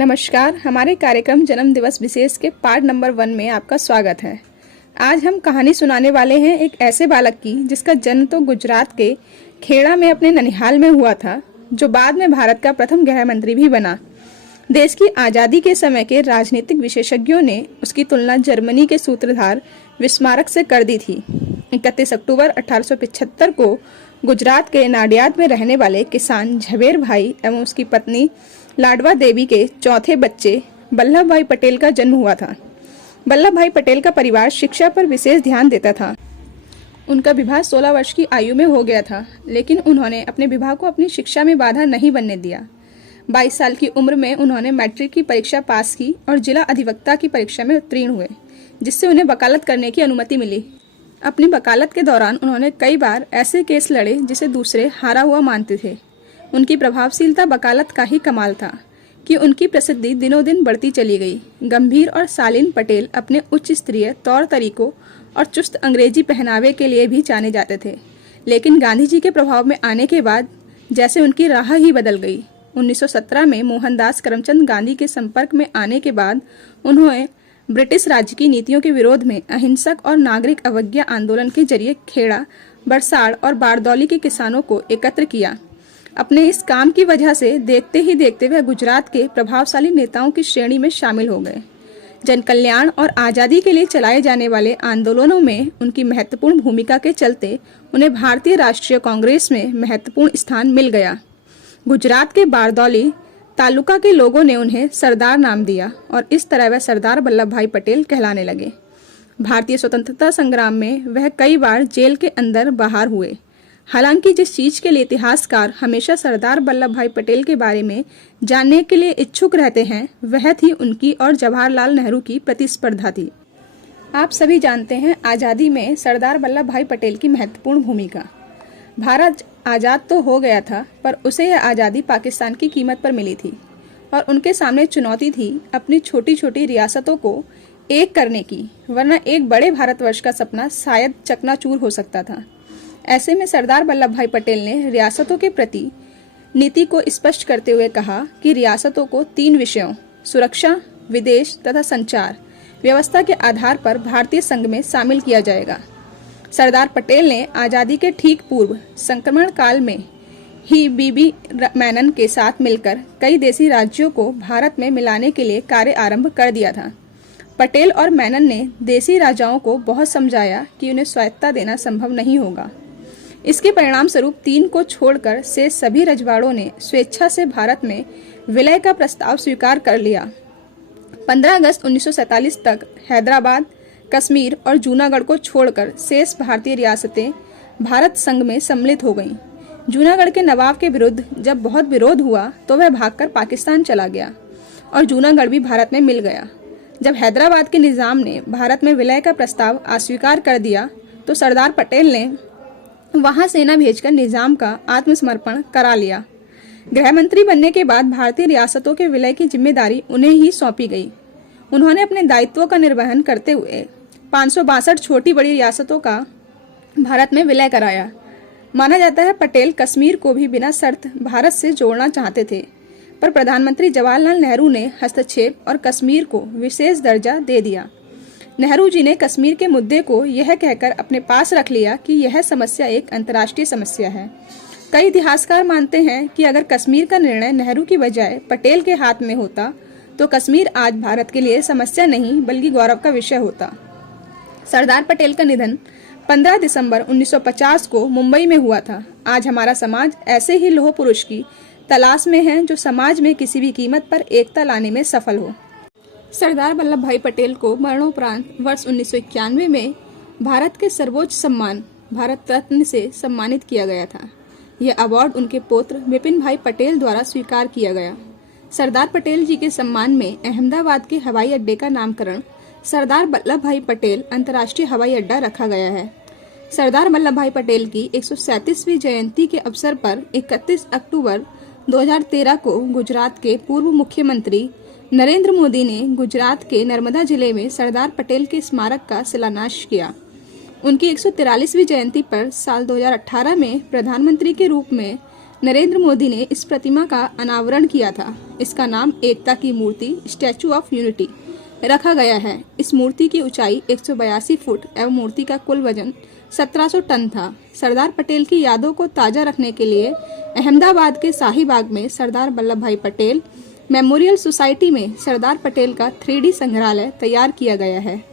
नमस्कार, हमारे कार्यक्रम जन्म दिवस विशेष के पार्ट नंबर 1 में आपका स्वागत है। आज हम कहानी सुनाने वाले हैं एक ऐसे बालक की जिसका जन्म तो गुजरात के खेड़ा में अपने ननिहाल में हुआ था, जो बाद में भारत का प्रथम गृह मंत्री भी बना। देश की आज़ादी के समय के राजनीतिक विशेषज्ञों ने उसकी तुलना जर्मनी के सूत्रधार विस्मारक से कर दी थी। 31 अक्टूबर 1875 को गुजरात के नाडियाद में रहने वाले किसान झवेर भाई एवं उसकी पत्नी लाडवा देवी के चौथे बच्चे वल्लभ भाई पटेल का जन्म हुआ था। वल्लभ भाई पटेल का परिवार शिक्षा पर विशेष ध्यान देता था। उनका विवाह 16 वर्ष की आयु में हो गया था, लेकिन उन्होंने अपने विवाह को अपनी शिक्षा में बाधा नहीं बनने दिया। 22 साल की उम्र में उन्होंने मैट्रिक की परीक्षा पास की और जिला अधिवक्ता की परीक्षा में उत्तीर्ण हुए, जिससे उन्हें वकालत करने की अनुमति मिली। अपनी वकालत के दौरान उन्होंने कई बार ऐसे केस लड़े जिसे दूसरे हारा हुआ मानते थे। उनकी प्रभावशीलता वकालत का ही कमाल था कि उनकी प्रसिद्धि दिनों दिन बढ़ती चली गई। गंभीर और शालीन पटेल अपने उच्च स्तरीय तौर तरीकों और चुस्त अंग्रेजी पहनावे के लिए भी जाने जाते थे, लेकिन गांधी जी के प्रभाव में आने के बाद जैसे उनकी राह ही बदल गई। 1917 में मोहनदास करमचंद गांधी के संपर्क में आने के बाद उन्होंने ब्रिटिश राज्य की नीतियों के विरोध में अहिंसक और नागरिक अवज्ञा आंदोलन के जरिए खेड़ा, बरसाड़ और बारदौली के किसानों को एकत्र किया। अपने इस काम की वजह से देखते ही देखते वह गुजरात के प्रभावशाली नेताओं की श्रेणी में शामिल हो गए। जन कल्याण और आज़ादी के लिए चलाए जाने वाले आंदोलनों में उनकी महत्वपूर्ण भूमिका के चलते उन्हें भारतीय राष्ट्रीय कांग्रेस में महत्वपूर्ण स्थान मिल गया। गुजरात के बारदौली तालुका के लोगों ने उन्हें सरदार नाम दिया और इस तरह वह सरदार वल्लभ भाई पटेल कहलाने लगे। भारतीय स्वतंत्रता संग्राम में वह कई बार जेल के अंदर बाहर हुए। हालांकि जिस चीज के लिए इतिहासकार हमेशा सरदार वल्लभ भाई पटेल के बारे में जानने के लिए इच्छुक रहते हैं, वह थी उनकी और जवाहरलाल नेहरू की प्रतिस्पर्धा थी। आप सभी जानते हैं आज़ादी में सरदार वल्लभ भाई पटेल की महत्वपूर्ण भूमिका। भारत आज़ाद तो हो गया था, पर उसे यह आज़ादी पाकिस्तान की कीमत पर मिली थी और उनके सामने चुनौती थी अपनी छोटी छोटी रियासतों को एक करने की, वरना एक बड़े भारतवर्ष का सपना शायद चकनाचूर हो सकता था। ऐसे में सरदार वल्लभ भाई पटेल ने रियासतों के प्रति नीति को स्पष्ट करते हुए कहा कि रियासतों को 3 विषयों सुरक्षा, विदेश तथा संचार व्यवस्था के आधार पर भारतीय संघ में शामिल किया जाएगा। सरदार पटेल ने आज़ादी के ठीक पूर्व संक्रमण काल में ही बीबी मेनन के साथ मिलकर कई देशी राज्यों को भारत में मिलाने के लिए कार्य आरंभ कर दिया था। पटेल और मेनन ने देशी राजाओं को बहुत समझाया कि उन्हें स्वायत्तता देना संभव नहीं होगा। इसके परिणाम स्वरूप 3 को छोड़कर से सभी रजवाड़ों ने स्वेच्छा से भारत में विलय का प्रस्ताव स्वीकार कर लिया। 15 अगस्त 1947 तक हैदराबाद, कश्मीर और जूनागढ़ को छोड़कर शेष भारतीय रियासतें भारत संघ में सम्मिलित हो गईं। जूनागढ़ के नवाब के विरुद्ध जब बहुत विरोध हुआ तो वह भागकर पाकिस्तान चला गया और जूनागढ़ भी भारत में मिल गया। जब हैदराबाद के निजाम ने भारत में विलय का प्रस्ताव अस्वीकार कर दिया तो सरदार पटेल ने वहां सेना भेजकर निजाम का आत्मसमर्पण करा लिया। गृह मंत्री बनने के बाद भारतीय रियासतों के विलय की जिम्मेदारी उन्हें ही सौंपी गई। उन्होंने अपने दायित्वों का निर्वहन करते हुए 562 छोटी बड़ी रियासतों का भारत में विलय कराया। माना जाता है पटेल कश्मीर को भी बिना शर्त भारत से जोड़ना चाहते थे, पर प्रधानमंत्री जवाहरलाल नेहरू ने हस्तक्षेप और कश्मीर को विशेष दर्जा दे दिया। नेहरू जी ने कश्मीर के मुद्दे को यह कहकर अपने पास रख लिया कि यह समस्या एक अंतर्राष्ट्रीय समस्या है। कई इतिहासकार मानते हैं कि अगर कश्मीर का निर्णय नेहरू की बजाय पटेल के हाथ में होता तो कश्मीर आज भारत के लिए समस्या नहीं बल्कि गौरव का विषय होता। सरदार पटेल का निधन 15 दिसंबर 1950 को मुंबई में हुआ था। आज हमारा समाज ऐसे ही लौह पुरुष की तलाश में है जो समाज में किसी भी कीमत पर एकता लाने में सफल हो। सरदार वल्लभ भाई पटेल को मरणोपरांत वर्ष 1991 में भारत के सर्वोच्च सम्मान भारत रत्न से सम्मानित किया गया था। यह अवार्ड उनके पुत्र विपिन भाई पटेल द्वारा स्वीकार किया गया। सरदार पटेल जी के सम्मान में अहमदाबाद के हवाई अड्डे का नामकरण सरदार वल्लभ भाई पटेल अंतर्राष्ट्रीय हवाई अड्डा रखा गया है। सरदार वल्लभ भाई पटेल की 137वीं जयंती के अवसर पर 31 अक्टूबर 2013 को गुजरात के पूर्व मुख्यमंत्री नरेंद्र मोदी ने गुजरात के नर्मदा जिले में सरदार पटेल के स्मारक का शिलान्यास किया। उनकी 143वीं जयंती पर साल 2018 में प्रधानमंत्री के रूप में नरेंद्र मोदी ने इस प्रतिमा का अनावरण किया था। इसका नाम एकता की मूर्ति स्टैचू ऑफ यूनिटी रखा गया है। इस मूर्ति की ऊंचाई 182 फुट एवं मूर्ति का कुल वजन 1700 टन था। सरदार पटेल की यादों को ताज़ा रखने के लिए अहमदाबाद के शाही बाग में सरदार वल्लभ भाई पटेल मेमोरियल सोसाइटी में सरदार पटेल का 3D संग्रहालय तैयार किया गया है।